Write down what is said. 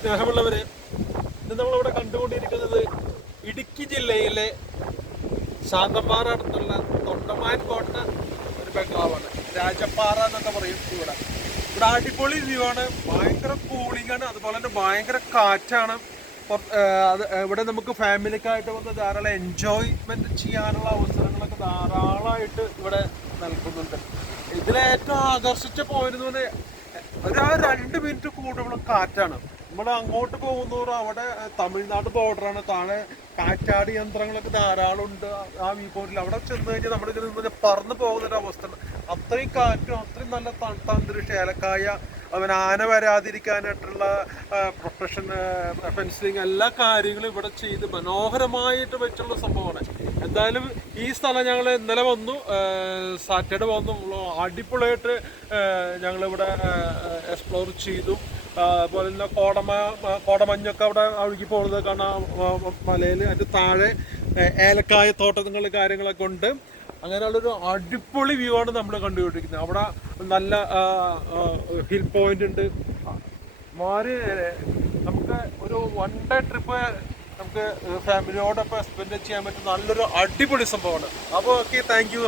സ്നേഹമുള്ളവരെ ഇന്ന് നമ്മളിവിടെ കണ്ടുകൊണ്ടിരിക്കുന്നത് ഇടുക്കി ജില്ലയിലെ ശാന്തമാറ അടുത്തുള്ള തൊണ്ടമാൻ കോട്ട ഒരു ബംഗ്ലാവാണ്. രാജപ്പാറ എന്നൊക്കെ പറയും ഇവിടെ. ഇവിടെ അടിപൊളി വ്യൂ ആണ്. ഭയങ്കര കൂളിംഗ് ആണ്. അതുപോലെ തന്നെ ഭയങ്കര കാറ്റാണ്. അത് ഇവിടെ നമുക്ക് ഫാമിലിക്കായിട്ട് വന്ന് ധാരാളം എൻജോയ്മെന്റ് ചെയ്യാനുള്ള അവസരങ്ങളൊക്കെ ധാരാളമായിട്ട് ഇവിടെ നൽകുന്നുണ്ട്. ഇതിലേറ്റവും ആകർഷിച്ച പറഞ്ഞാൽ ഒരു ആ രണ്ട് മിനിറ്റ് കൂടുമ്പോൾ കാറ്റാണ്. നമ്മൾ അങ്ങോട്ട് പോകുന്നവർ അവിടെ തമിഴ്നാട് ബോർഡറാണ്. താഴെ കാറ്റാടി യന്ത്രങ്ങളൊക്കെ ധാരാളം ഉണ്ട് ആ വ്യൂ പോയിന്റിൽ അവിടെ ചെന്ന് കഴിഞ്ഞാൽ നമ്മുടെ ഇതിൽ നിന്ന് പറന്ന് പോകുന്ന ഒരു അവസ്ഥ അത്രയും കാറ്റും അത്രയും നല്ല തണുത്ത അന്തരീക്ഷം ഏലക്കായ അവൻ ആന വരാതിരിക്കാനായിട്ടുള്ള പ്രൊട്ടക്ഷൻ ഫെൻസിങ് എല്ലാ കാര്യങ്ങളും ഇവിടെ ചെയ്ത് മനോഹരമായിട്ട് വെച്ചുള്ള സംഭവമാണ്. എന്തായാലും ഈ സ്ഥലം ഞങ്ങൾ ഇന്നലെ വന്നു. സാറ്റർഡേ വന്നു. അടിപൊളിയായിട്ട് ഞങ്ങളിവിടെ എക്സ്പ്ലോർ ചെയ്തു. അതുപോലെ തന്നെ കോടമ കോടമഞ്ഞൊക്കെ അവിടെ ഒഴുകി പോകുന്നത് കാണാം. മലയിൽ അതിന്റെ താഴെ ഏലക്കായ തോട്ടങ്ങൾ കാര്യങ്ങളൊക്കെ ഉണ്ട്. അങ്ങനെയുള്ളൊരു അടിപൊളി വ്യൂ ആണ് നമ്മൾ കണ്ടുകൊണ്ടിരിക്കുന്നത്. അവിടെ നല്ല ഹിൽ പോയിന്റ് ഉണ്ട്. മാറി നമുക്ക് ഒരു വൺ ഡേ ട്രിപ്പ് നമുക്ക് ഫാമിലിയോടൊപ്പം സ്പെൻഡ് ചെയ്യാൻ പറ്റുന്ന നല്ലൊരു അടിപൊളി സംഭവമാണ്. അപ്പോൾ ഓക്കെ താങ്ക് യു